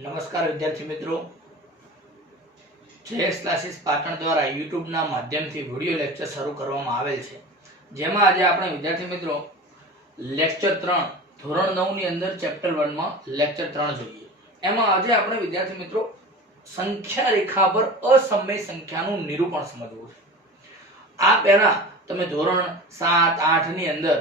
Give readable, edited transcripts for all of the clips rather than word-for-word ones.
નમસ્કાર વિદ્યાર્થી મિત્રો, જેએસ ક્લાસીસ પાટણ દ્વારા યુટ્યુબના માધ્યમથી વિડિયો લેક્ચર શરૂ કરવામાં આવેલ છે, જેમાં આજે આપણે વિદ્યાર્થી મિત્રો લેક્ચર 3 ધોરણ 9 ની અંદર ચેપ્ટર 1 માં લેક્ચર 3 જોઈએ। એમાં આજે આપણે વિદ્યાર્થી મિત્રો સંખ્યા રેખા પર અસમય સંખ્યાનું નિરૂપણ સમજવું છે। આ પહેલા તમે ધોરણ 7 8 ની અંદર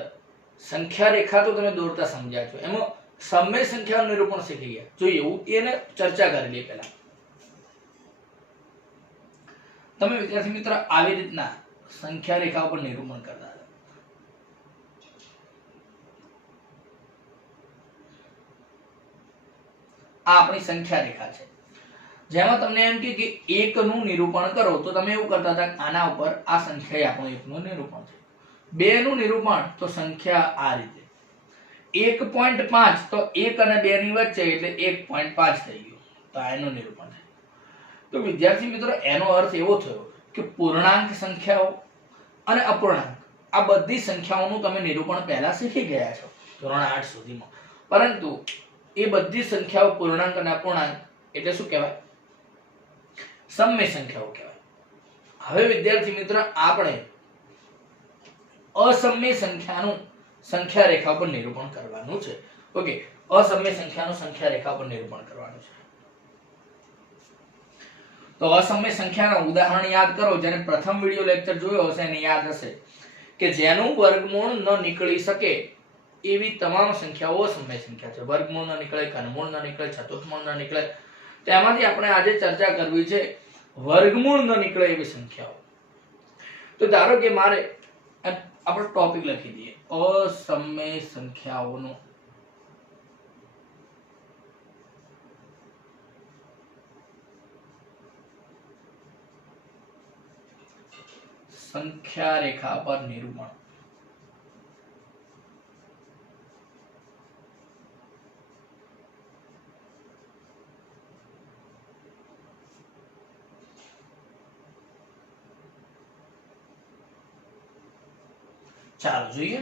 સંખ્યા રેખા તો તમે દોરતા સમજ્યા છો, એમાં સમય સંખ્યાનું નિરૂપણ શીખી ગયા। જોઈએ એને ચર્ચા કરી લઈએ। પહેલા તમે વિદ્યાર્થી મિત્ર આવી રીતના સંખ્યા રેખા ઉપર નિરૂપણ કરતા હતા। આ આપણી સંખ્યા રેખા છે, જેમાં તમને એમ કે 1 નું નિરૂપણ કરો તો તમે એવું કરતા હતા, આના ઉપર આ સંખ્યા આપણું 1 નું નિરૂપણ છે। 2 નું નિરૂપણ તો સંખ્યા આ રીતે 1.5 તો 1 અને 2 ની વચ્ચે એટલે 1.5 થઈ ગયું, તો આનું નિરૂપણ છે। તો વિદ્યાર્થી મિત્રો એનો અર્થ એવો થયો કે પૂર્ણાંક સંખ્યાઓ અને અપૂર્ણાંક આ બધી સંખ્યાઓનું તમે નિરૂપણ પહેલા શીખી ગયા છો ધોરણ 8 સુધીમાં, પરંતુ એ બધી સંખ્યાઓ પૂર્ણાંક અને અપૂર્ણાંક એટલે શું કહેવાય? સમય સંખ્યાઓ કહેવાય। હવે વિદ્યાર્થી મિત્ર આપણે અસમય સંખ્યાનું સંખ્યા રેખા પર નિરૂપણ કરવાનું છે। ઓકે, અસમય સંખ્યાનું સંખ્યા રેખા પર નિરૂપણ કરવાનું છે। તો અસમય સંખ્યાનું ઉદાહરણ યાદ કરો, જેને પ્રથમ વિડિયો લેક્ચર જોયો હશે એને યાદ હશે કે જેનું વર્ગમૂળ ન નીકળી શકે એવી તમામ સંખ્યાઓ અસમય સંખ્યા છે। વર્ગમૂળ ન નીકળે, ઘનમૂળ ન નીકળે, ચતુર્થમૂળ ન નીકળે, તેમાંથી આપણે આજે ચર્ચા કરવી છે વર્ગમૂળ ન નીકળે એવી સંખ્યાઓ। તો ધારો કે મારે આપણે ટોપિક લખી દઈએ અસમય સંખ્યાઓનો સંખ્યા રેખા પર નિરૂપણ। ચાલો જોઈએ,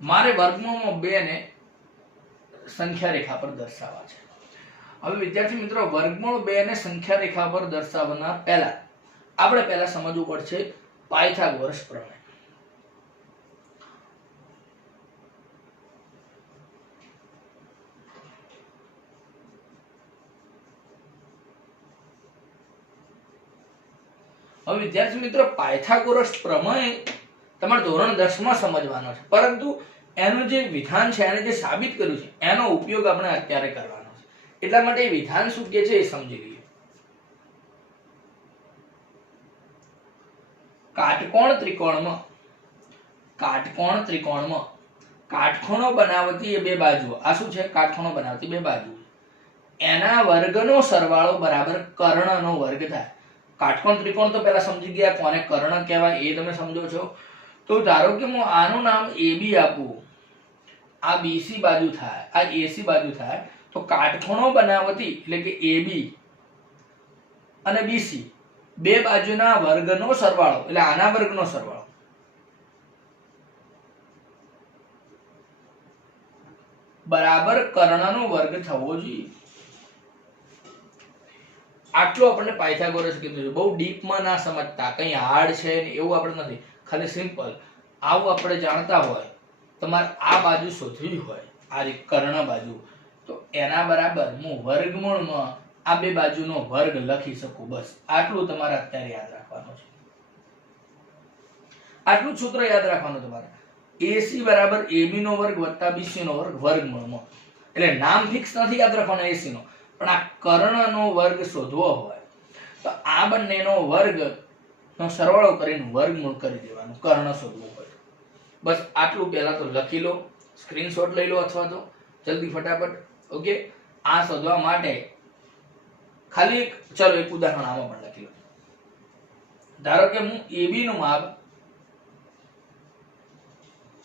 મારે વર્ગમૂળમાં 2 ને સંખ્યા રેખા પર દર્શાવવા છે। હવે વિદ્યાર્થી મિત્રો વર્ગમૂળ 2 ને સંખ્યા રેખા પર દર્શાવવાના પહેલા આપણે પહેલા સમજવું પડશે પાયથાગોરસ પ્રમેય। હવે વિદ્યાર્થી મિત્રો પાયથાગોરસ પ્રમેય તમારે ધોરણ 10 માં સમજવાનો છે, પરંતુ એનું જે વિધાન છે, એને જે સાબિત કર્યું છે, એનો ઉપયોગ આપણે અત્યારે કરવાનો છે। એટલા માટે એ વિધાન શું કહે છે એ સમજી લઈએ। કાટકોણ ત્રિકોણમાં કાટખૂણો બનાવતી બે બાજુઓ, આ શું છે? કાટખૂણો બનાવતી બે બાજુઓ, એના વર્ગનો સરવાળો બરાબર કર્ણનો વર્ગ થાય। કાટકોણ ત્રિકોણ તો પહેલા સમજી ગયા, કોને કર્ણ કહેવાય એ તમે સમજો છો। તો ધારો કે હું આનું નામ AB આપું, આ BC બાજુ થાય, આ AC બાજુ થાય, તો કાટખૂણો બનાવતી એટલે કે AB અને BC બે બાજુના વર્ગનો સરવાળો એટલે આના વર્ગનો સરવાળો બરાબર કર્ણનો વર્ગ થવો જોઈએ। આટલું આપણને પાયથાગોરસ કીધું છે। બહુ ડીપમાં ના સમજતા, કંઈ હાર્ડ છે ને એવું આપણે નથી, ખાલી સિમ્પલ આવું આપણે જાણતા હોય, તમારે આ બાજુ શોધવી હોય, આ કર્ણ બાજુ, તો એના બરાબર હું વર્ગમૂળમાં આ બે બાજુનો વર્ગ લખી શકું। બસ આટલું તમારે અત્યારે યાદ રાખવાનું છે, આટલું સૂત્ર યાદ રાખવાનું તમારે। AC બરાબર AB નો વર્ગ વત્તા BC નો વર્ગ વર્ગમૂળમાં, એટલે નામ ફિક્સ નથી યાદ રાખવાનું AC નો, પણ આ કર્ણનો વર્ગ શોધવો હોય તો આ બંનેનો વર્ગ નો સરવાળો કરીને વર્ગમૂળ કરી દેવાનું, કર્ણ શોધવું હોય। બસ આટલું પહેલા તો લખી લો, સ્ક્રીનશોટ લઈ લો અથવા તો જલ્દી ફટાફટ। ઓકે, આ શોધવા માટે ખાલી ચલો એક ઉદાહરણ આમાં પણ લખી લો। ધારો કે હું AB નું માપ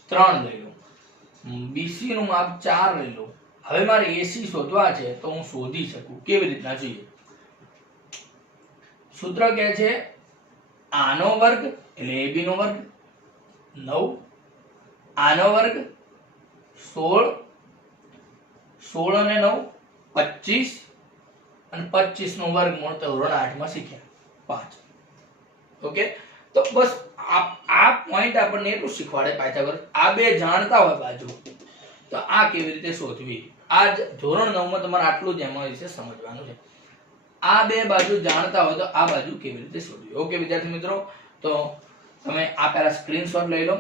3 લઈ લઉં, BC નું માપ 4 લઈ લઉં। હવે મારે AC શોધવા છે તો હું શોધી શકું, કેવી રીતના જોઈએ? સૂત્ર કહે છે આનો વર્ગ એટલે AB નો વર્ગ 9, આનો વર્ગ 16, 16 અને 9 25 અને 25 નો વર્ગમૂળ ધોરણ 8 માં શીખ્યા 5. ઓકે, તો બસ આ પોઈન્ટ આપણને એટલું શીખવાડે પાયથાગોરસ. આ બે જાણતા હોય બાજુ તો આ કેવી રીતે શોધવી, આ ધોરણ 9 માં તમારે આટલું જ એમાં વિશે સમજવાનું છે. આ બે બાજુ જાણતા હોય તો આ બાજુ કેવી રીતે શોધવી. ઓકે વિદ્યાર્થી મિત્રો, તો તમે આ પહેલા સ્ક્રીનશોટ લઈ લો.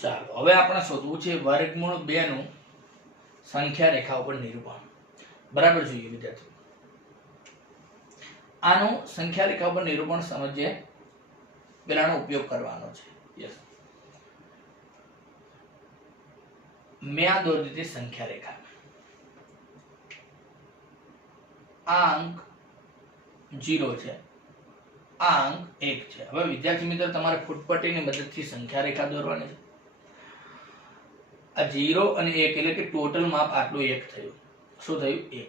ચાલો હવે આપણે શોધવું છે વર્ગમૂળ 2 નું સંખ્યા રેખા ઉપર નિરૂપણ. બરાબર જોઈએ વિદ્યાર્થીઓ, આનું સંખ્યા રેખા ઉપર નિરૂપણ સમજીએ. પેલાનો ઉપયોગ કરવાનો છે. યસ, મેં આ દોરી દીધી સંખ્યા રેખા. આ અંક 0 છે, આ અંક 1 છે. હવે વિદ્યાર્થી મિત્રો તમારે ફૂટપટ્ટીની મદદથી સંખ્યા રેખા દોરવાની છે. આ 0 અને 1 એટલે કે ટોટલ માપ આટલું 1 થયું. શું થયું? 1.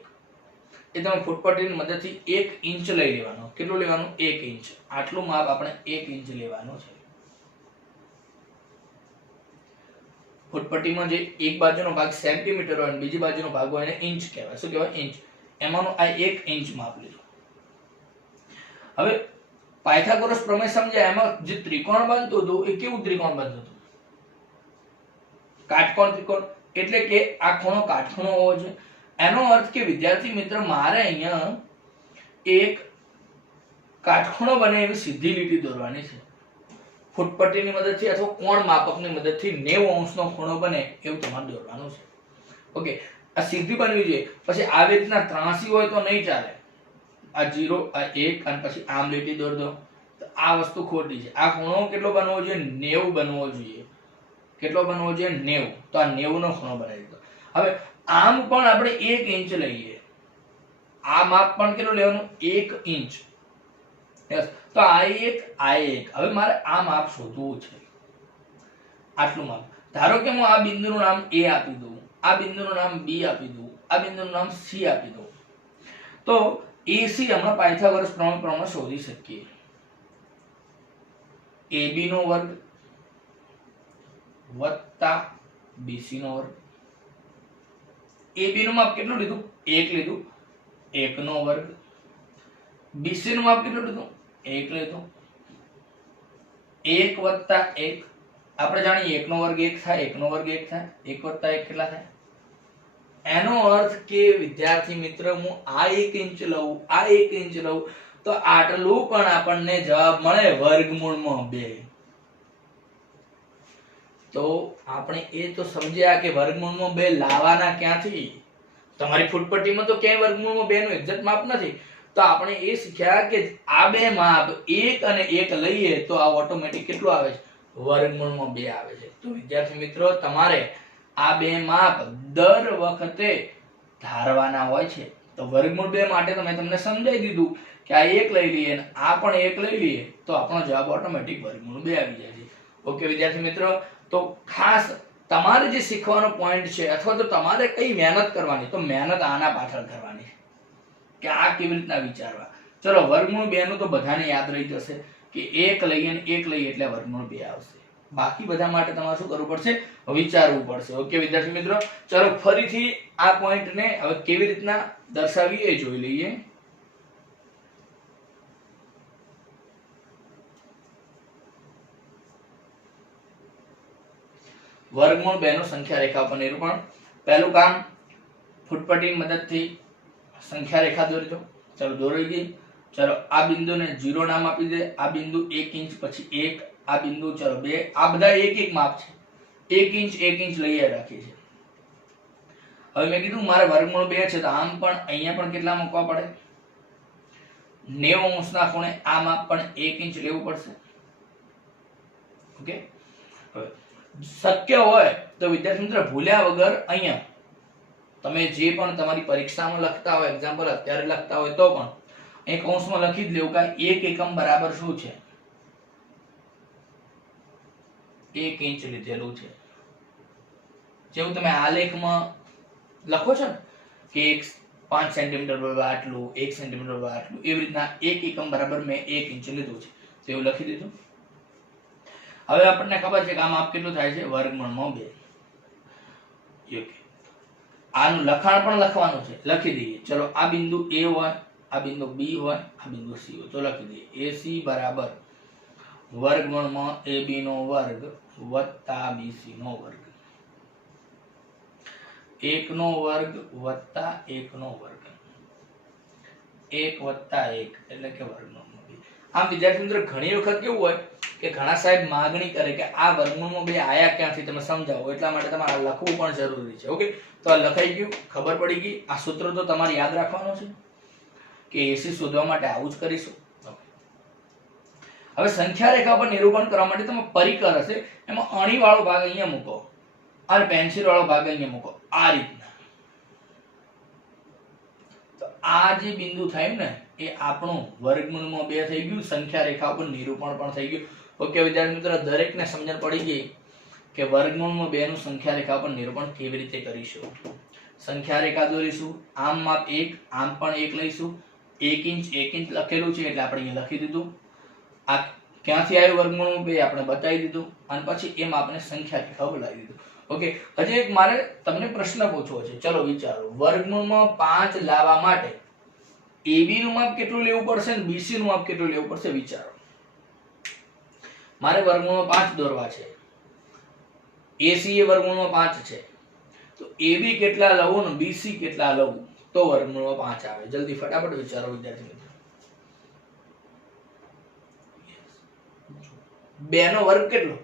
એ તમે ફૂટપટ્ટીની મદદથી 1 ઇંચ લઈ લેવાનો. કેટલું લેવાનું? 1 ઇંચ. આટલું માપ આપણે 1 ઇંચ લેવાનું છે. ફૂટપટ્ટીમાં જે એક બાજુનો ભાગ સેન્ટીમીટર હોય અને બીજી બાજુનો ભાગ હોય એને ઇંચ કહેવાય. શું કહેવાય? ઇંચ. એમાંનું આ 1 ઇંચ માપ લીધું. હવે પાયથાગોરસ પ્રમેય સમજ્યા. એમાં જે ત્રિકોણ બનતું હતું એ કેવું ત્રિકોણ બનતું હતું? કાટકોણ ત્રિકોણ. એટલે કે આ ખૂણો કાટખૂણો હોવો જોઈએ. એનો અર્થ કે વિદ્યાર્થી મિત્ર મારે અહીંયા એક કાટખૂણો બને એવી સીધી લીટી દોરવાની છે. ફૂટપટ્ટીની મદદથી અથવા કોણ માપકની મદદથી 90 અંશનો ખૂણો બને એવું તમારે દોરવાનું છે. ઓકે, આ સીધી બનવી જોઈએ. પછી આવી રીતના ત્રાંસી હોય તો નહીં ચાલે. આ 0, આ 1 અને પછી આમ લીટી દોર દો તો આ વસ્તુ ખોટી છે. આ ખૂણો કેટલો બનવો જોઈએ? 90 બનવો જોઈએ. કેટલો બનવો જોઈએ? 90. તો આ 90 નો ખૂણો બનાવી દીધો. હવે આમ પણ આપણે 1 ઇંચ લઈએ. આ માપ પણ કેટલું લેવાનું? 1 ઇંચ. યસ, તો આ 1, આ 1. હવે મારે આ માપ શોધવું છે. આટલું માપ. ધારો કે હું આ બિંદુનું નામ A આપી દઉં, આ બિંદુનું નામ B આપી દઉં, આ બિંદુનું નામ C આપી દઉં, તો AC હમણાં પાયથાગોરસ પ્રમેય પ્રમાણે શોધી શકીએ. AB નો વર્ગ વત્તા BC નો વર્ગ. AB નું માપ કેટલું લીધું? 1 લીધું. 1 નો વર્ગ. BC નું માપ કેટલું લીધું? 1 લીધું. 1 વત્તા 1. આપણે જાણીએ 1 નો વર્ગ 1 થાય, 1 નો વર્ગ 1 થાય. 1 વત્તા 1 કેટલા થાય? એનો અર્થ કે વિદ્યાર્થી મિત્ર હું આ 1 ઇંચ લઉં, આ 1 ઇંચ લઉં તો આટલું પણ આપણને જવાબ મળે વર્ગમૂળમાં 2. તો આપણે એ તો સમજ્યા કે વર્ગમૂળમાં 2 લાવવાના ક્યાંથી. તમારી ફૂટપટ્ટીમાં તો ક્યાંય વર્ગમૂળમાં 2 નું એક્ઝેક્ટ માપ નથી. તો આપણે એ શીખ્યા કે આ બે માપ 1 અને 1 લઈએ તો આ ઓટોમેટિક કેટલું આવે છે? વર્ગમૂળમાં 2 આવે છે. તો વિદ્યાર્થી મિત્રો તમારે આ બે માપ દર વખતે ધારવાના હોય છે. તો વર્ગમૂળ 2 માટે તો મેં તમને સમજાવી દીધું કે આ 1 લઈ લઈએ અને આ પણ 1 લઈ લઈએ તો આપણો જવાબ ઓટોમેટિક વર્ગમૂળ 2 આવી જાય છે. ઓકે વિદ્યાર્થી મિત્રો, તો ખાસ તમારે જે શીખવાનો પોઈન્ટ છે અથવા તો તમારે કઈ મહેનત કરવાની, તો મહેનત આના પાછળ કરવાની કે આ કેવી રીતના વિચારવા. ચલો વર્ગમૂળ 2 નું તો બધાને યાદ રહી જશે કે 1 લઈએ અને 1 લઈએ એટલે વર્ગમૂળ 2 આવશે. બાકી બધા માટે તમારે શું કરવું પડશે? વિચારવું પડશે. ઓકે વિદ્યાર્થી મિત્રો, ચલો ફરીથી આ પોઈન્ટને હવે કેવી રીતના દર્શાવીએ એ જોઈ લઈએ. વર્ગમૂળ 2 નું સંખ્યા રેખા પર નિરૂપણ. પહેલું કામ, ફૂટપટ્ટીની મદદથી સંખ્યા રેખા દોરી દો. ચલો દોરી ગઈ. ચલો આ બિંદુને 0 નામ આપી દે. આ બિંદુ 1 ઇંચ, પછી 1, આ બિંદુ ચલો 2. આ બધા 1 માપ છે. 1 ઇંચ 1 ઇંચ લઈએ રાખીએ છે. હવે મેં કીધું મારે વર્ગમૂળ 2 છે તો આમ પણ અહીંયા પણ કેટલા મૂકવા પડે? 90 અંશના ખૂણે આ માપ પણ 1 ઇંચ લેવું પડશે. ઓકે, હવે શક્ય હોય તો વિદ્યાર્થી મિત્રો ભૂલ્યા વગર અહીંયા તમે જે પણ તમારી પરીક્ષામાં લખતા હોય, એક્ઝામ્પલ અત્યારે લખતા હોય તો પણ અહીં કૌંસમાં લખી જ લેવું કે 1 એકમ બરાબર શું છે, 1 ઇંચ લીધેલું છે. જેવું તમે આલેખમાં લખો છો ને કે 5 સેન્ટીમીટર બરાબર આટલું, 1 સેન્ટીમીટર બરાબર આટલું, એવી રીતના 1 એકમ બરાબર મેં 1 ઇંચ લીધું છે, તો એવું લખી દીધું. હવે આપણને ખબર છે કે આ માપ કેટલું થાય છે, વર્ગમૂળમાં 2. ઓકે, આનું લખાણ પણ લખવાનું છે, લખી દઈએ. ચલો, આ બિંદુ A હોય, આ બિંદુ B હોય, આ બિંદુ C હોય, તો લખી દઈએ AC બરાબર વર્ગમૂળમાં AB નો વર્ગ વત્તા BC નો વર્ગ, 1 નો વર્ગ વત્તા 1 નો વર્ગ, 1 વત્તા 1 એટલે કે વર્ગમૂળમાં 2. આમ વિદ્યાર્થી મિત્રો ઘણી વખત કેવું હોય કે ઘણા સાહેબ માગણી કરે કે આ વર્ગમૂળમાં 2 આયા ક્યાંથી, તમે સમજાવો, એટલા માટે તમારે લખવું પણ જરૂરી છે. ઓકે, તો આ લખાઈ ગયું, ખબર પડી ગઈ. આ સૂત્ર તો તમારે યાદ રાખવાનું છે કે AC શોધવા માટે આવું જ કરીશું. હવે સંખ્યા રેખા પર નિરૂપણ કરવા માટે તમે પરિકર હશે, એમાં અણી વાળો ભાગ અહીંયા મૂકો અને પેન્સિલ વાળો ભાગ અહીંયા મૂકો, આ રીતના. તો આ જે બિંદુ થયું ને એ આપણું વર્ગમૂળમાં 2 થઈ ગયું, સંખ્યા રેખા પર નિરૂપણ પણ થઈ ગયું. ઓકે વિદ્યાર્થી મિત્રો, દરેકને સમજણ પડી ગઈ કે વર્ગમૂળમાં 2 નું સંખ્યા રેખા પર નિરૂપણ કેવી રીતે કરીશું. સંખ્યા રેખા દોરીશું, આમ માપ 1, આમ પણ 1 લઈશું, 1 ઇંચ લખેલું છે એટલે આપણે અહીંયા લખી દીધું. આ ક્યાંથી આવ્યું વર્ગમૂળમાં 2 આપણે બતાવી દીધું, અને પછી એમ આપણે સંખ્યા રેખા બનાવી દીધું. ઓકે, હજી એક મારે તમને પ્રશ્ન પૂછવો છે, ચલો વિચારો. વર્ગમૂળમાં 5 લાવવા માટે AB નું માપ કેટલું લેવું પડશે અને BC નું માપ કેટલું લેવું પડશે, વિચારો. મારે વર્ગમૂળમાં 5 દોરવા છે, AC એ વર્ગમૂળમાં 5 છે, તો AB કેટલા લઉં અને BC કેટલા લઉં તો વર્ગમૂળમાં 5 આવે? જલ્દી ફટાફટ વિચારો વિદ્યાર્થી મિત્રો. 2 નો વર્ગ કેટલો?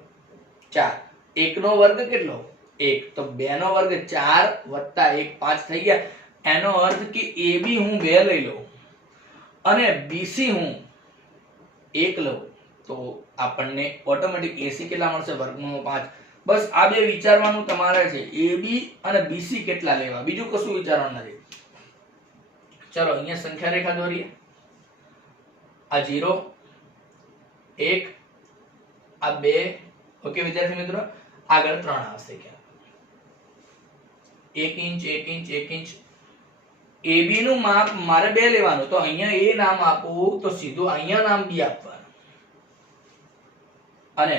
4. 1 નો વર્ગ કેટલો? 1. તો 2 નો વર્ગ 4 વત્તા 1 5 થઈ ગયા. એનો અર્થ કે AB હું 2 લઈ લઉં અને BC હું 1 લઉં તો આપણને ઓટોમેટિક AC કેટલા મળશે? વર્ગમૂળમાં 5. બસ આ બે વિચારવાનું તમારે છે, AB અને BC કેટલા લેવા, બીજું કશું વિચારવાનું નથી. ચલો અહીંયા સંખ્યા રેખા દોરીએ. આ 0, 1, આ 2. ઓકે વિદ્યાર્થી મિત્રો, આગળ 3 આવશે. ક્યાં 1 ઇંચ 1 ઇંચ 1 ઇંચ. AB નું માપ મારે 2 લેવાનું, તો અહીંયા A નામ આપું તો સીધું અહીંયા નામ B આપવાનું, અને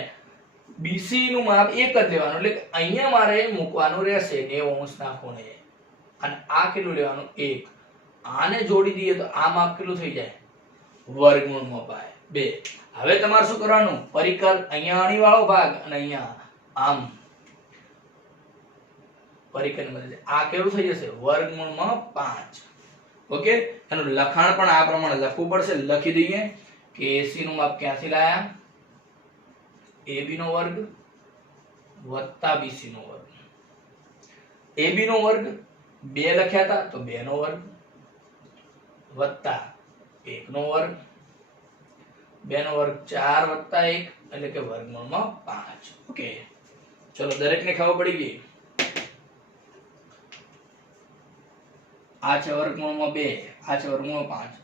BC નું માપ 1 જ લેવાનું, એટલે અહીંયા મારે મૂકવાનું રહેશે 90 ખૂણે, અને આ કેટલું લેવાનું? 1. આને જોડી દઈએ તો આ માપ કેટલું થઈ જાય? વર્ગમૂળમાં 2. હવે તમારે શું કરવાનું? પરિકર અહીંયા અણી વાળો ભાગ અને અહીંયા આમ પરિકરની મદદથી આ કેવું થઈ જશે? વર્ગમૂળમાં 5. ઓકે, એનું લખાણ પણ આ પ્રમાણે લખવું પડશે. લખી દઈએ કે AC નું માપ ક્યાંથી લાયા? AB નો વર્ગ વત્તા BC નો વર્ગ. AB નો વર્ગ 2 લખ્યા હતા તો 2 નો વર્ગ વત્તા 1 નો વર્ગ, 2 નો વર્ગ 4 વત્તા 1 એટલે કે વર્ગમૂળમાં 5. ઓકે, ચલો દરેકને ખબર પડી ગઈ. આ છે વર્ગમૂળમાં 2, આ છે વર્ગમૂળમાં 5.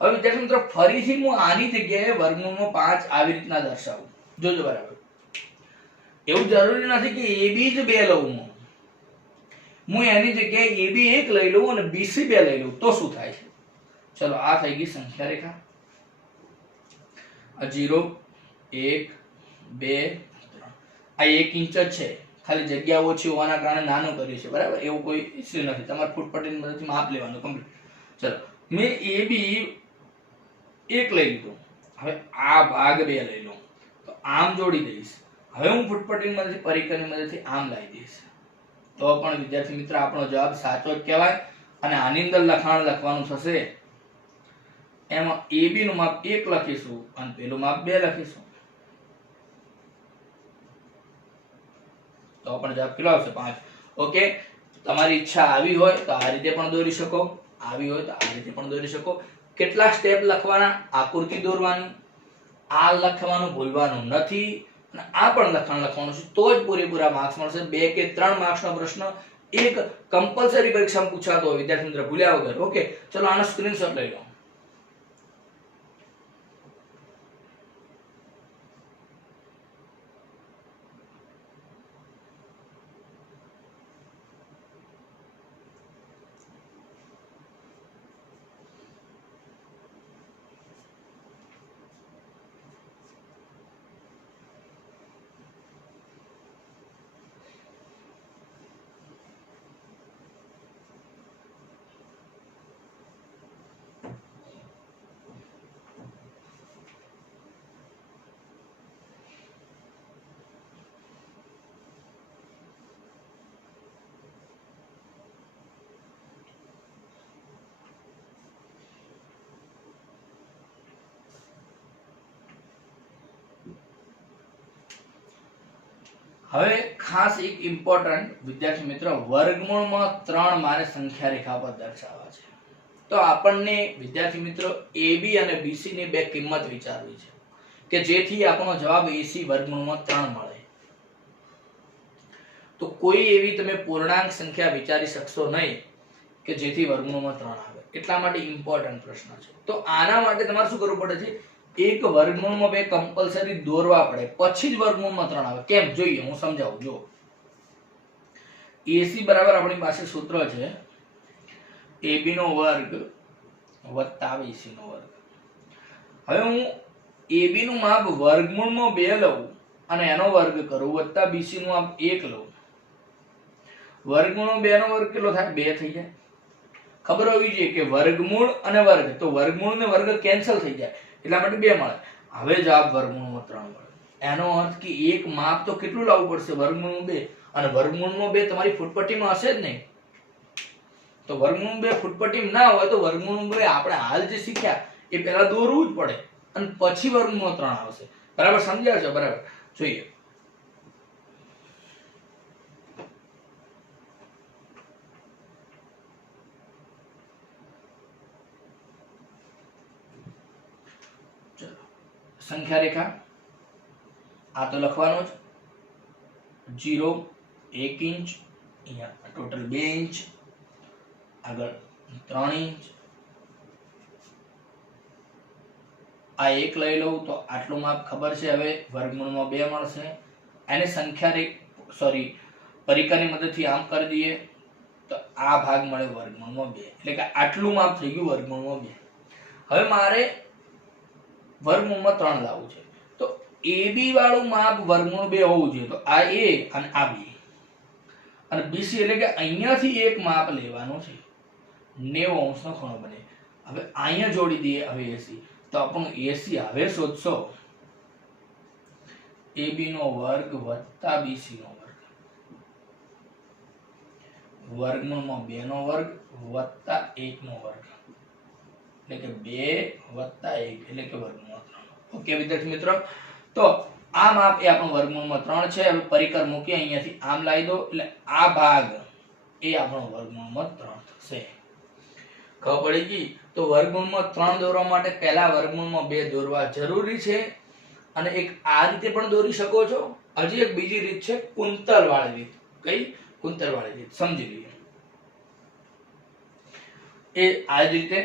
હવે વિદ્યાર્થી મિત્રો ફરીથી હું આની જગ્યાએ વર્ગમૂળમાં 5 આવી રીતના દર્શાવું. જોજો બરાબર, એવું જરૂરી નથી કે AB જ 2 લઉં. હું એની જગ્યાએ AB 1 લઈ લઉં અને BC 2 લઈ લઉં તો શું થાય છે? ચલો આ થઈ ગઈ સંખ્યા રેખા. આ 0, 1, 2, 3. આ 1 ઇંચ જ છે, ખાલી જગ્યા ઓછી હોવાના કારણે નાનું કર્યું છે, બરાબર? એવું કોઈ ઇશ્યુ નથી, તમારે ફૂટપટ્ટીની મદદથી માપ લેવાનું કમ્પ્લીટ. ચલો મેં AB 1 લઈ લીધું, હવે આ ભાગ 2 લઈ લઉં તો આમ જોડી દઈશ. હવે હું ફૂટપટ્ટીની મદદથી પરિકરની મદદથી આમ લાવી દઈશ તો પણ વિદ્યાર્થી મિત્ર આપણો જવાબ સાચો જ કહેવાય. અને આની અંદર લખાણ લખવાનું થશે, એમાં AB નું માપ 1 લખીશું અને પેલું માપ 2 લખીશું તો પણ જવાબ કેટલો આવશે? 5. ઓકે, તમારી ઈચ્છા આવી હોય તો આ રીતે પણ દોરી શકો, આવી હોય તો આ રીતે પણ દોરી શકો. કેટલા સ્ટેપ લખવાના? આકૃતિ દોરવાની, આ લખવાનું ભૂલવાનું નથી, અને આ પણ લખાણ લખવાનું છે, તો જ પૂરેપૂરા માર્ક્સ મળશે. 2 કે 3 માર્ક્સનો પ્રશ્ન એક કમ્પલસરી પરીક્ષામાં પૂછાતો હોય વિદ્યાર્થી મિત્ર, ભૂલ્યા વગર. ઓકે, ચલો આનો સ્ક્રીનશોટ લઈ લો. હવે ખાસ એક ઇમ્પોર્ટન્ટ વિદ્યાર્થી મિત્ર, વર્ગમૂળમાં 3 મારે સંખ્યા રેખા પર દર્શાવવા છે. તો આપણને વિદ્યાર્થી મિત્રો AB અને BC ની બે કિંમત વિચારવી છે કે જેથી આપણો જવાબ AC વર્ગમૂળમાં 3 મળે. તો કોઈ એવી તમે પૂર્ણાંક સંખ્યા વિચારી શકશો નહીં કે જેથી વર્ગમૂળમાં 3 આવે. એટલા માટે ઇમ્પોર્ટન્ટ પ્રશ્ન છે. તો આના માટે તમારે શું કરવું પડે છે? એક વર્ગમૂળમાં 2 કમ્પલસરી દોરવા પડે, પછી જ વર્ગમૂળમાં 3 આવે. કેમ જોઈએ, હું સમજાવું. જો AC બરાબર આપણી પાસે સૂત્ર છે AB નો વર્ગ વત્તા BC નો વર્ગ. હવે હું AB નું માપ વર્ગમૂળમાં 2 લઉં અને એનો વર્ગ કરું, વત્તા BC નું માપ 1 લઉં. વર્ગમૂળમાં 2 નો વર્ગ કેટલો થાય? 2 થઈ જાય. ખબર હોવી જોઈએ કે વર્ગમૂળ અને વર્ગ, તો વર્ગમૂળ ને વર્ગ કેન્સલ થઈ જાય, એટલા માટે 2 મળે. હવે જવાબ વર્ગમૂળમાં 3 મળે. એનો અર્થ કે એક માપ તો કેટલું લાવવું પડશે? વર્ગમૂળમાં 2. અને વર્ગમૂળમાં 2 તમારી ફૂટપટ્ટીમાં હશે જ નહીં. તો વર્ગમૂળમાં 2 ફૂટપટ્ટીમાં ના હોય તો વર્ગમૂળમાં 2 આપણે હાલ જે શીખ્યા એ પહેલા દોરવું જ પડે અને પછી વર્ગમૂળમાં 3 આવશે. બરાબર સમજ્યા છો? બરાબર. જોઈએ સંખ્યા રેખા. આ તો લખવાનો જ 0 1 ઇંચ, અહીંયા ટોટલ 2 ઇંચ, આગળ 3 ઇંચ. આ એક લઈ લઉં તો આટલું માપ ખબર છે. હવે વર્ગમૂળમાં 2 મળશે. એને સંખ્યા પરિકાની મદદથી આમ કરી દઈએ તો આ ભાગ મળે વર્ગમૂળમાં 2, એટલે કે આટલું માપ થઈ ગયું વર્ગમૂળમાં 2. હવે મારે વર્ગમૂળમાં 3 લાવવું છે. તો AB વાળું માપ વર્ગમૂળ 2 હોવું જોઈએ. તો આ A અને આ B અને BC, એટલે કે અહીંયાથી એક માપ લેવાનું છે, 90 અંશનો ખૂણો બને. હવે અહીંયા જોડી દઈએ. હવે AC, તો આપણું AC હવે શોધશો AB નો વર્ગ વત્તા BC નો વર્ગ, વર્ગમૂળમાં 2 નો વર્ગ વત્તા 1 નો વર્ગ, એટલે કે 2 વત્તા 1 એટલે કે વર્ગમૂળમાં 3. ઓકે વિદ્યાર્થી મિત્રો, તો આ માપ એ આપણો વર્ગમૂળમાં 3 છે. હવે પરિકર મૂકી અહીંયાથી આમ લાવી દો, એટલે આ ભાગ એ આપણો વર્ગમૂળમાં 3 થશે. ખબર પડી ગઈ? તો વર્ગમૂળમાં 3 દોરવા માટે પહેલા વર્ગમૂળમાં 2 દોરવા જરૂરી છે. અને એક આ રીતે પણ દોરી શકો છો. હજી એક બીજી રીત છે, કુંતલ વાળી રીત. કઈ? કુંતલ વાળી રીત સમજી લઈએ. એ આ જ રીતે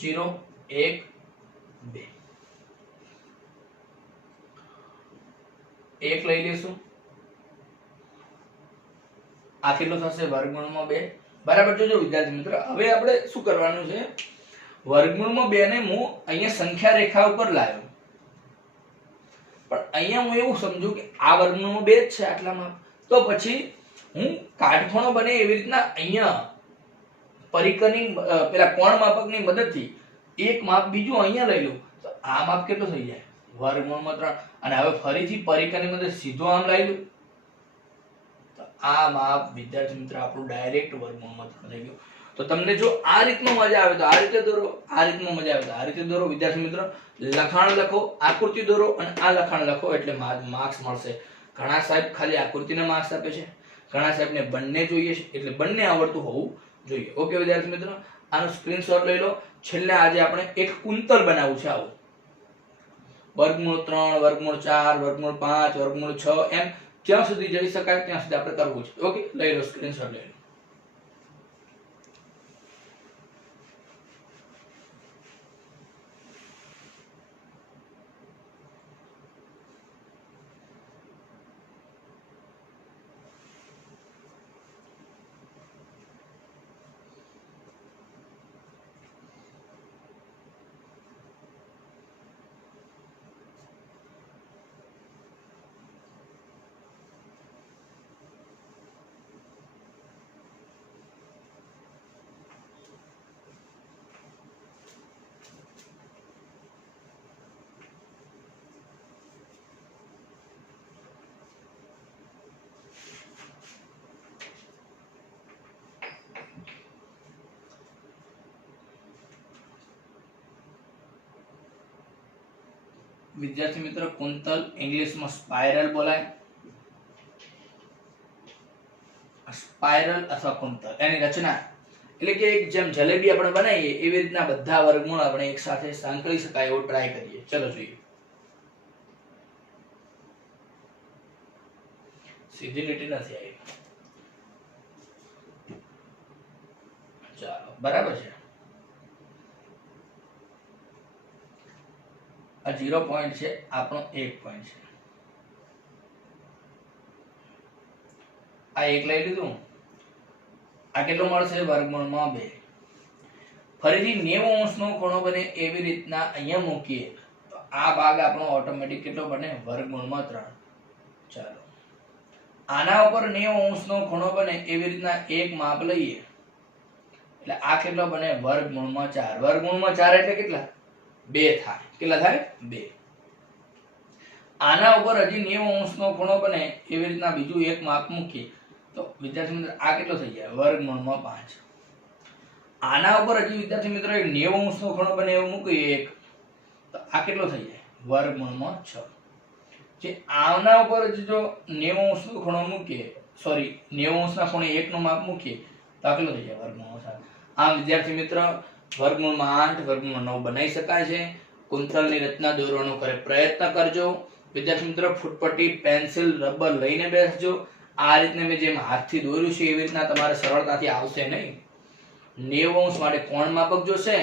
0 1 2 1 લઈ લેશું. આ કેટલો થશે? વર્ગમૂળમાં 2. બરાબર. જોજો વિદ્યાર્થી મિત્ર, હવે આપણે શું કરવાનું છે? વર્ગમૂળમાં 2 ને હું અહીંયા સંખ્યા રેખા ઉપર લાવ્યો, પણ અહીંયા હું એવું સમજુ કે આ વર્ગમૂળમાં 2 જ છે આટલામાં. તો પછી હું કાટખૂણો બને એવી રીતના અહીંયા પરિકરની પેલા કોણ માપકની મદદથી એક માપ બીજું અહીંયા લઈ લઉં. તો આ માપ કેટલો થઈ જાય? વર્ગમૂળમાં 3. અને હવે ફરીથી પરિકરની મદદ સીધો આમ લઈ લઉં તો આ માપ વિદ્યાર્થી મિત્ર આપણું ડાયરેક્ટ વર્ગમૂળમાં 3 થઈ ગયું. તો તમને જો આ રીતમાં મજા આવે તો આ રીતે દોરો, આ રીતમાં મજા આવે તો આ રીતે દોરો. વિદ્યાર્થી મિત્રો, લખાણ લખો, આકૃતિ દોરો અને આ લખાણ લખો એટલે માર્ક્સ મળશે. ઘણા સાહેબ ખાલી આકૃતિના માર્ક્સ આપે છે, ઘણા સાહેબને બંને જોઈએ છે, એટલે બંને આવડતું હોવું જોઈએ. ઓકે વિદ્યાર્થી મિત્રો, આનો સ્ક્રીનશોટ લઈ લો. છેલ્લે આજે આપણે એક કુંતલ બનાવવું છે. આવું વર્ગમૂળ 3, વર્ગમૂળ 4, વર્ગમૂળ 5, વર્ગમૂળ 6 એમ જ્યાં સુધી જઈ શકાય ત્યાં સુધી આપણે કરવું છે. ઓકે, લઈ લો સ્ક્રીનશોટ લઈ લો. વિદ્યાર્થી મિત્રો, કુંતલ ઇંગ્લિશમાં સ્પાઇરલ બોલાય, સ્પાઇરલ અથવા કુંતલ. એની રચના એટલે કે જેમ જલેબી આપણે બનાવીએ એવી રીતના બધા વર્ગમૂળ આપણે એક સાથે સાંકળી શકાય એવો ટ્રાય કરીએ. ચલો જોઈએ. સીધી લીટી નથી આવી. ચાલો, બરાબર છે. આ 0 પોઈન્ટ છે, આપણો 1 પોઈન્ટ છે. આ 1 લઈ લીધું. આ કેટલો મળશે? વર્ગમૂળમાં 2. ફરીથી 90 અંશનો ખૂણો બને એવી રીતના અહીંયા મૂકીએ તો આ ભાગ આપણો ઓટોમેટિક કેટલો બને? વર્ગમૂળમાં 3. ચાલો, આના ઉપર 90 અંશનો ખૂણો બને એવી રીતના એક માપ લઈએ એટલે આ કેટલો બને? વર્ગમૂળમાં 4. વર્ગમૂળમાં 4 એટલે કેટલા? 2 થાય. કેટલા થાય? 2. આના ઉપર હજી 90 અંશનો ખૂણો બને એવી રીતના બીજું એક માપ મૂકીએ તો વિદ્યાર્થી મિત્રો આ કેટલો થઈ જાય? વર્ગમૂળમાં 5. આના ઉપર હજી વિદ્યાર્થી મિત્રો 90 અંશનો ખૂણો બને એવું મૂકીએ એક તો આ કેટલો થઈ જાય? વર્ગમૂળમાં 6. જે આના ઉપર હજી જો 90 અંશનો ખૂણો મૂકીએ, સોરી 90 અંશના ખૂણે 1 નું માપ મૂકીએ તો આ કેટલો થઈ જાય? વર્ગમૂળમાં 7. આમ વિદ્યાર્થી મિત્ર વર્ગમૂળમાં 8, વર્ગમૂળમાં 9 બનાવી શકાય છે. કુંતલની રચના દોરવાનો કરે પ્રયત્ન કરજો. વિદ્યાર્થી મિત્રો ફૂટપટ્ટી, પેન્સિલ, રબર લઈને બેસજો. આ રીતને મેં જેમ હાથથી દોર્યું છે એવી રીતના તમારે સરળતાથી આવશે નહીં. 90 અંશ માટે કોણ માપક જોશે,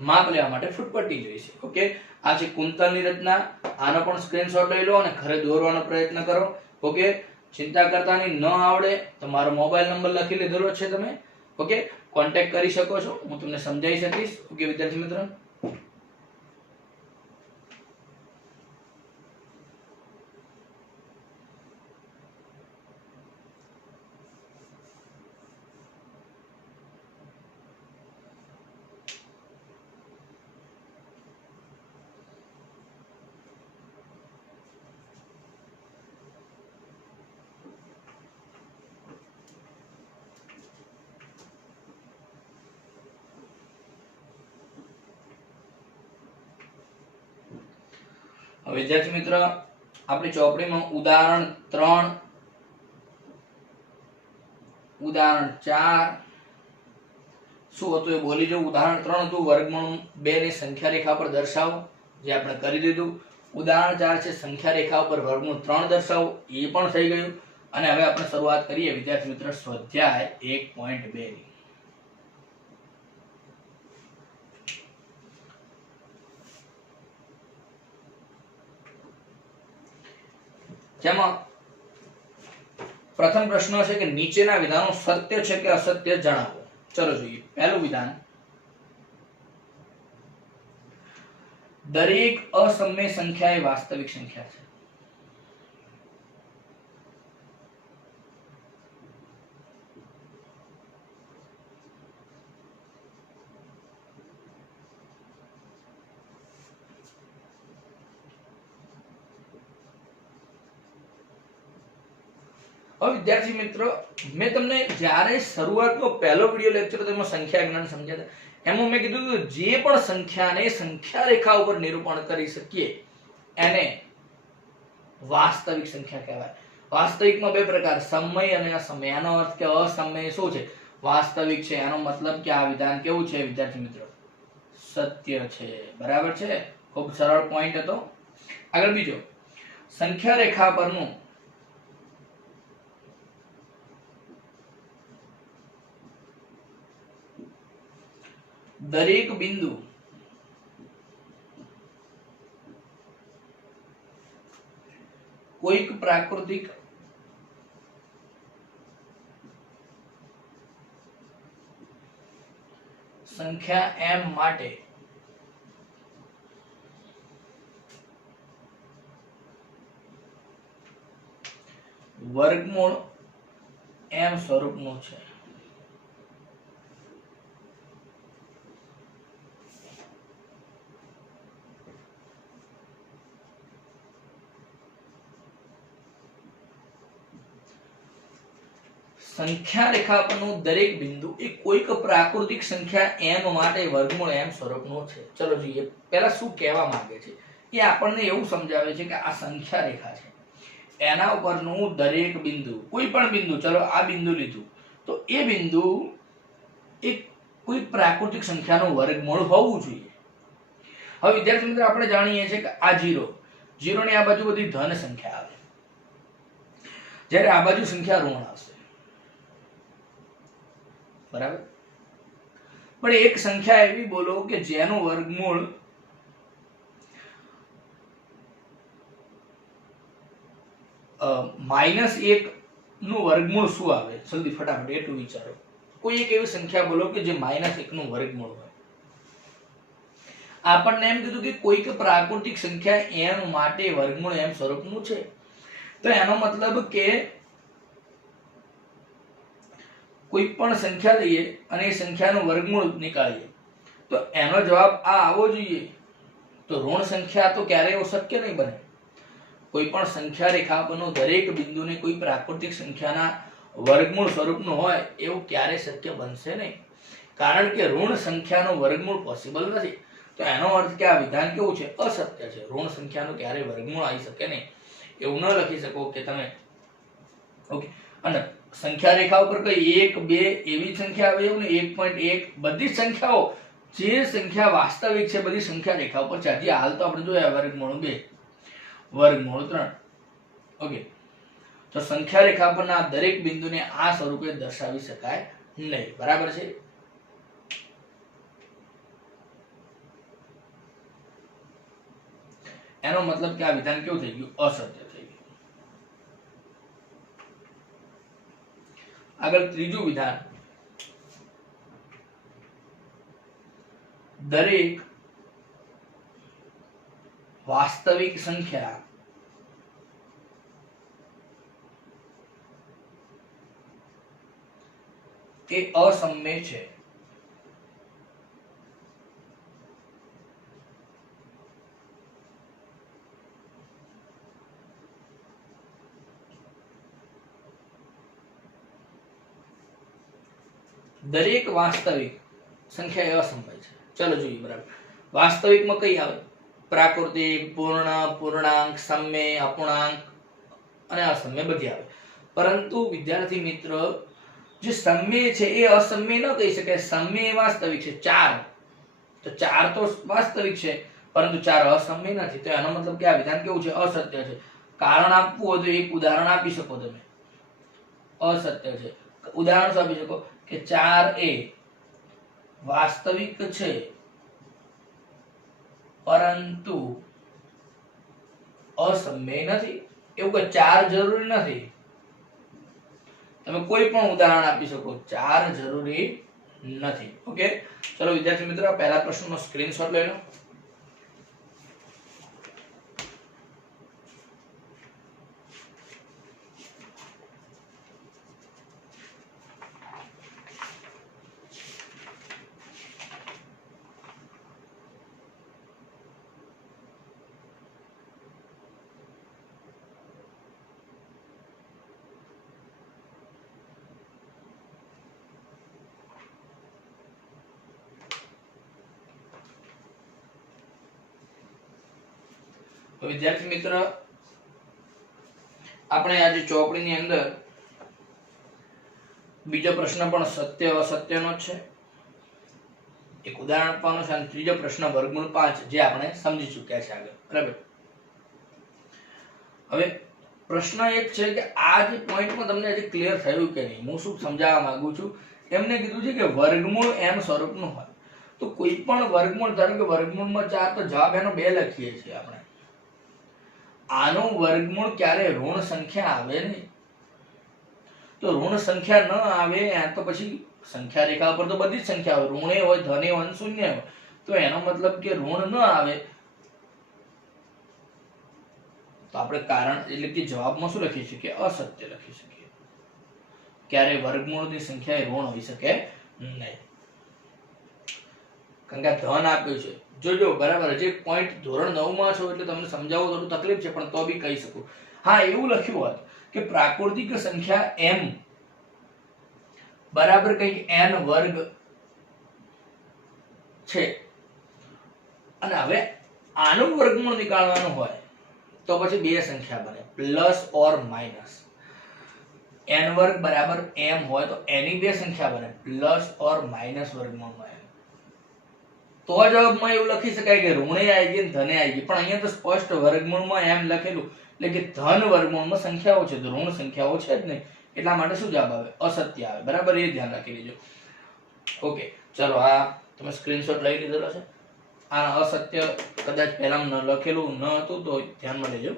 માપ લેવા માટે ફૂટપટ્ટી જોઈશે. ઓકે, આ છે કુંતલની રચના. આનો પણ સ્ક્રીનશોટ લઈ લો અને ઘરે દોરવાનો પ્રયત્ન કરો. ઓકે, ચિંતા કરતા નહીં. ન આવડે તો મારો મોબાઈલ નંબર લખી લીધેલો છે, તમે ઓકે કોન્ટેક્ટ કરી શકો છો. હું તમને સમજાવી શકીશ. ઓકે વિદ્યાર્થી મિત્રો, વિદ્યાર્થી મિત્ર આપણી ચોપડીમાં ઉદાહરણ 3, ઉદાહરણ 4 શું હતું એ બોલી જો. ઉદાહરણ 3 હતું વર્ગમૂળ 2 ની સંખ્યા રેખા પર દર્શાવો, જે આપણે કરી દીધું. ઉદાહરણ 4 છે સંખ્યા રેખા પર વર્ગમૂળ 3 દર્શાવો, એ પણ થઈ ગયું. અને હવે આપણે શરૂઆત કરીએ વિદ્યાર્થી મિત્ર સ્વાધ્યાય 1.2 ની. જેમાં પ્રથમ પ્રશ્ન છે કે નીચેના વિધાનો સત્ય છે કે અસત્ય જણાવો. ચલો જોઈએ. પહેલું વિધાન, દરેક અસમય સંખ્યા એ વાસ્તવિક સંખ્યા છે. હવે વિદ્યાર્થી મિત્રો મેં તમને જ્યારે શરૂઆતનો પહેલો વિડિયો લેક્ચર તેમાં સંખ્યા જ્ઞાન સમજ્યા હતા એમાં મેં કીધું કે જે પણ સંખ્યાને સંખ્યા રેખા ઉપર નિરૂપણ કરી શકીએ એને વાસ્તવિક સંખ્યા કહેવાય. વાસ્તવિકમાં બે પ્રકાર, સમય અને અસમય. આનો અર્થ કે અસમય શું છે? વાસ્તવિક છે. આનો મતલબ કે આ વિધાન કેવું છે વિદ્યાર્થી મિત્રો? સત્ય છે. બરાબર છે. ખૂબ સરળ પોઈન્ટ હતો. આગળ બીજો, સંખ્યા રેખા પરનું દરેક બિંદુ કોઈક પ્રાકૃતિક સંખ્યા m માટે વર્ગમૂળ m સ્વરૂપનું છે. સંખ્યા રેખા પરનું દરેક બિંદુ એ કોઈક પ્રાકૃતિક સંખ્યા m માટે વર્ગમૂળ m સ્વરૂપનું છે. ચલો જોઈએ પહેલા શું કહેવા માંગે છે. એ આપણને એવું સમજાવે છે કે આ સંખ્યા રેખા છે, એના ઉપરનું દરેક બિંદુ, કોઈ પણ બિંદુ, ચલો આ બિંદુ લીધું, તો એ બિંદુ એક કોઈ પ્રાકૃતિક સંખ્યાનું વર્ગમૂળ હોવું જોઈએ. હવે વિદ્યાર્થી મિત્રો આપણે જાણીએ છીએ કે આ 0 ની આ બાજુ બધી ધન સંખ્યા આવે, જ્યારે આ બાજુ સંખ્યા ઋણ આવશે, બરાબર. પણ એક સંખ્યા એવી બોલો કે જેનું વર્ગમૂળ -1 નું વર્ગમૂળ શું આવે? જલ્દી ફટાફટ એટલું વિચારો. કોઈ એક એવી સંખ્યા બોલો કે જે -1 નું વર્ગમૂળ હોય. આપણને એમ કીધું કે કોઈક પ્રાકૃતિક સંખ્યા m માટે વર્ગમૂળ m સ્વરૂપનું છે. તો એનો મતલબ કે કોઈ પણ સંખ્યા લઈએ અને એ સંખ્યાનું વર્ગમૂળ નીકાળીએ તો એનો જવાબ આ આવવો જોઈએ. તો ઋણ સંખ્યા તો ક્યારેય શક્ય નહીં બને. કોઈ પણ સંખ્યા રેખા પરનું દરેક બિંદુને કોઈ પ્રાકૃતિક સંખ્યાના વર્ગમૂળ સ્વરૂપનું હોય એવું ક્યારે શક્ય બનશે નહીં, કારણ કે ઋણ સંખ્યાનું વર્ગમૂળ પોસિબલ નથી. તો એનો અર્થ કે આ વિધાન કેવું છે? અસત્ય છે. ઋણ સંખ્યાનું ક્યારે વર્ગમૂળ આવી શકે નહીં એવું ન લખી શકો કે તમે. ઓકે. અને સંખ્યા રેખા ઉપર કઈ 1 2 એવી સંખ્યા આવે એવું ને 1.1 બધી સંખ્યાઓ જે સંખ્યા વાસ્તવિક છે બધી સંખ્યા રેખા ઉપર છે. હજી હાલ તો આપણે જોયા વર્ગમૂળ 2 વર્ગમૂળ 3. ઓકે. તો સંખ્યા રેખા પરના દરેક બિંદુને આ સ્વરૂપે દર્શાવી શકાય નહીં, બરાબર છે. એનો મતલબ કે આ વિધાન કેવું થઈ ગયું? અસત્ય થઈ ગયું. આગળ ત્રીજું વિધાન, દરેક વાસ્તવિક સંખ્યા એ અસમય છે. દરેક વાસ્તવિક સંખ્યા એ અસમય છે. ચલો જોઈએ, બરાબર. વાસ્તવિકમાં કઈ આવે? પ્રાકૃતિક, પૂર્ણ, પૂર્ણાંક, સમય, અપૂર્ણાંક અને અસમય બધી આવે. પરંતુ વિદ્યાર્થી મિત્ર, જે સમય છે એ અસમય ન કહી શકાય. સમય વાસ્તવિક છે 4, તો 4 તો વાસ્તવિક છે પરંતુ 4 અસમય નથી. તો એનો મતલબ કે આ વિધાન કેવું છે? અસત્ય છે. કારણ આપવું હોય તો એક ઉદાહરણ આપી શકો તમે. અસત્ય છે. ઉદાહરણ શું આપી શકો કે 4 એ વાસ્તવિક છે પરંતુ અસમય નથી. એવું કે 4 જરૂરી નથી. તમે કોઈ પણ ઉદાહરણ આપી શકો. 4 જરૂરી નથી. ઓકે. ચલો વિદ્યાર્થી મિત્રો, પહેલા પ્રશ્નનો સ્ક્રીનશોટ લઈ લો. તો વિદ્યાર્થી મિત્ર, આપણે આજે ચોપડીની અંદર બીજો પ્રશ્ન પણ સત્ય અસત્યનો છે, એક ઉદાહરણ આપવાનું છે, અને ત્રીજો પ્રશ્ન વર્ગમૂળ 5 જે આપણે સમજી ચૂક્યા છે આગળ, બરાબર. હવે પ્રશ્ન એક છે કે આ જે પોઈન્ટમાં તમને હજી ક્લિયર થયું કે નહીં? હું શું સમજાવવા માંગુ છું, એમને કીધું છે કે વર્ગમૂળ m સ્વરૂપનું હોય. તો કોઈ પણ વર્ગમૂળ, ધારો કે વર્ગમૂળમાં 4 તો જવાબ એનો 2 લખીએ છીએ આપણે. આનો વર્ગમૂળ ક્યારે ઋણ સંખ્યા આવે નહીં. તો ઋણ સંખ્યા ન આવે તો પછી સંખ્યા રેખા પર તો બધી જ સંખ્યા હોય, ઋણે હોય, ધને હોય, શૂન્ય હોય. તો એનો મતલબ કે ઋણ ન આવે તો આપણે કારણ એટલે કે જવાબમાં શું લખી શકીએ? અસત્ય લખી શકીએ. ક્યારે વર્ગમૂળની સંખ્યા ઋણ હોઈ શકે નહીં. કારણ કે ધન આપ્યું છે. જોજો બરાબર, જે પોઈન્ટ ધોરણ 9 માં છો એટલે તમને સમજાવવું થોડું તકલીફ છે, પણ તો બી કહી શકું. હા, એવું લખ્યું હોત કે પ્રાકૃતિક સંખ્યા m બરાબર કંઈક n વર્ગ છે અને હવે આનું વર્ગમૂળ નીકાળવાનું હોય તો પછી બે સંખ્યા બને, પ્લસ ઓર માઇનસ. n વર્ગ બરાબર m હોય તો એની બે સંખ્યા બને, પ્લસ ઓર માઇનસ વર્ગમૂળમાં m. તો જવાબમાં એવું લખી શકાય કે ઋણે આવી ગઈ ધને આવી ગઈ, પણ અહીંયા તો સ્પષ્ટ વર્ગમૂળમાં m લખેલું એટલે કે ધન વર્ગમૂળમાં સંખ્યાઓ છે તો ઋણ સંખ્યાઓ છે જ નહીં. એટલા માટે શું જવાબ આવે? અસત્ય આવે. બરાબર, એ ધ્યાન રાખી લેજો. ઓકે, ચલો આ તમે સ્ક્રીનશોટ લઈ લીધેલો છે. આ અસત્ય કદાચ પહેલા લખેલું ન હતું તો ધ્યાનમાં લેજો.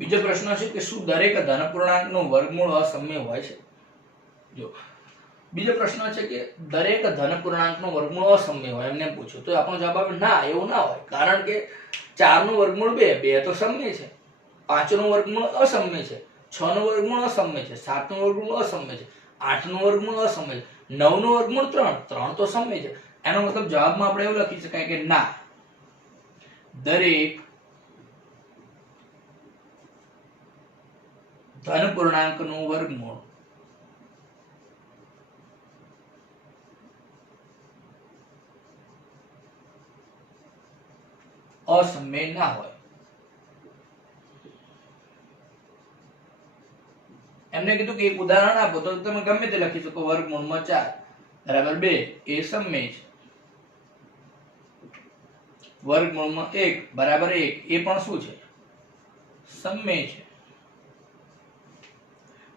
બીજો પ્રશ્ન છે કે શું દરેક ધન પૂર્ણાંકનું વર્ગમૂળ અસમ્ય હોય છે? જો બીજો પ્રશ્ન છે કે દરેક ધન પૂર્ણાંકનું વર્ગમૂળ અસમ્ય હોય એમને પૂછ્યું તો આપણો જવાબ આવે ના, એવું ના હોય. કારણ કે 4 નું વર્ગમૂળ 2, 2 તો સમય છે. 5 નું વર્ગમૂળ અસમ્ય છે, 6 નું વર્ગમૂળ અસમ્ય છે, 7 નું વર્ગમૂળ અસમ્ય છે, 8 નું વર્ગમૂળ અસમ્ય છે, 9 નું વર્ગમૂળ 3, 3 તો સમય છે. એનો મતલબ જવાબમાં આપણે એવું લખી શકાય કે ના, દરેક ધન પૂર્ણાંકનું વર્ગમૂળ અસમય ના હોય. એમને કીધું કે એક ઉદાહરણ આપો તો તમે ગમે તે લખી શકો. વર્ગમૂળમાં 4 બરાબર 2 એ સમય છે. વર્ગમૂળમાં 1 બરાબર 1 એ પણ શું છે? સમય છે.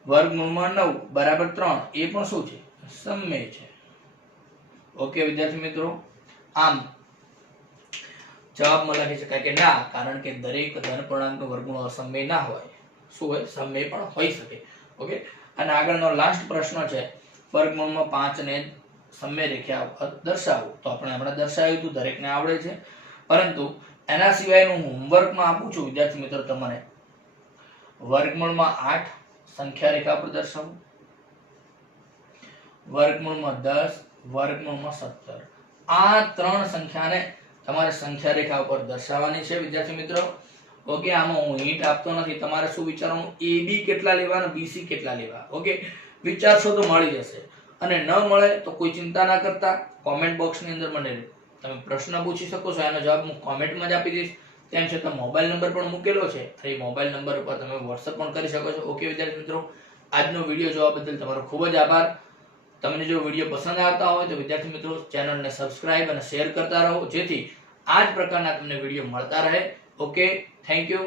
વર્ગમૂળમાં 9 બરાબર 3 એ પણ શું છે? સમય છે. ઓકે વિદ્યાર્થી મિત્રો, આમ જવાબમાં લખી શકાય કે ના, કારણ કે દરેક ધન પૂર્ણાંકનું વર્ગમૂળ અસમય ના હોય. શું હોય? સમય પણ હોઈ શકે. ઓકે, અને આગળનો લાસ્ટ પ્રશ્ન છે વર્ગમૂળમાં 5 ને સમય રેખા દર્શાવો. તો આપણે હમણાં દર્શાવ્યું હતું, દરેકને આવડે છે, પરંતુ એના સિવાયનું હોમવર્કમાં આપું છું વિદ્યાર્થી મિત્રો તમને. વર્ગમૂળમાં 8 સંખ્યા રેખા પર દર્શાવો, વર્ગમૂળમાં 10, વર્ગમૂળમાં 17. આ ત્રણ સંખ્યાને તમારે સંખ્યા રેખા ઉપર દર્શાવવાની છે વિદ્યાર્થી મિત્રો. ઓકે, આમાં હું હિન્ટ આપતો નથી, તમારે શું વિચારવાનું? AB કેટલા લેવા અને BC કેટલા લેવા. ઓકે, વિચારશો તો મળી જશે, અને ન મળે તો કોઈ ચિંતા ના કરતા કોમેન્ટ બોક્સની અંદર મને તમે પ્રશ્ન પૂછી શકો છો, એનો જવાબ હું કોમેન્ટમાં જ આપી દઈશ. તેમ છતાં મોબાઈલ નંબર પણ મૂકેલો છે, એ મોબાઈલ નંબર ઉપર તમે વોટ્સઅપ પણ કરી શકો છો. ઓકે વિદ્યાર્થી મિત્રો, આજનો વિડીયો જોવા બદલ તમારો ખૂબ જ આભાર. તમને જો વિડીયો પસંદ આવતા હોય તો વિદ્યાર્થી મિત્રો ચેનલને સબસ્ક્રાઇબ અને શેર કરતા રહો, જેથી આ જ પ્રકારના તમને વિડીયો મળતા રહે. Okay, thank you.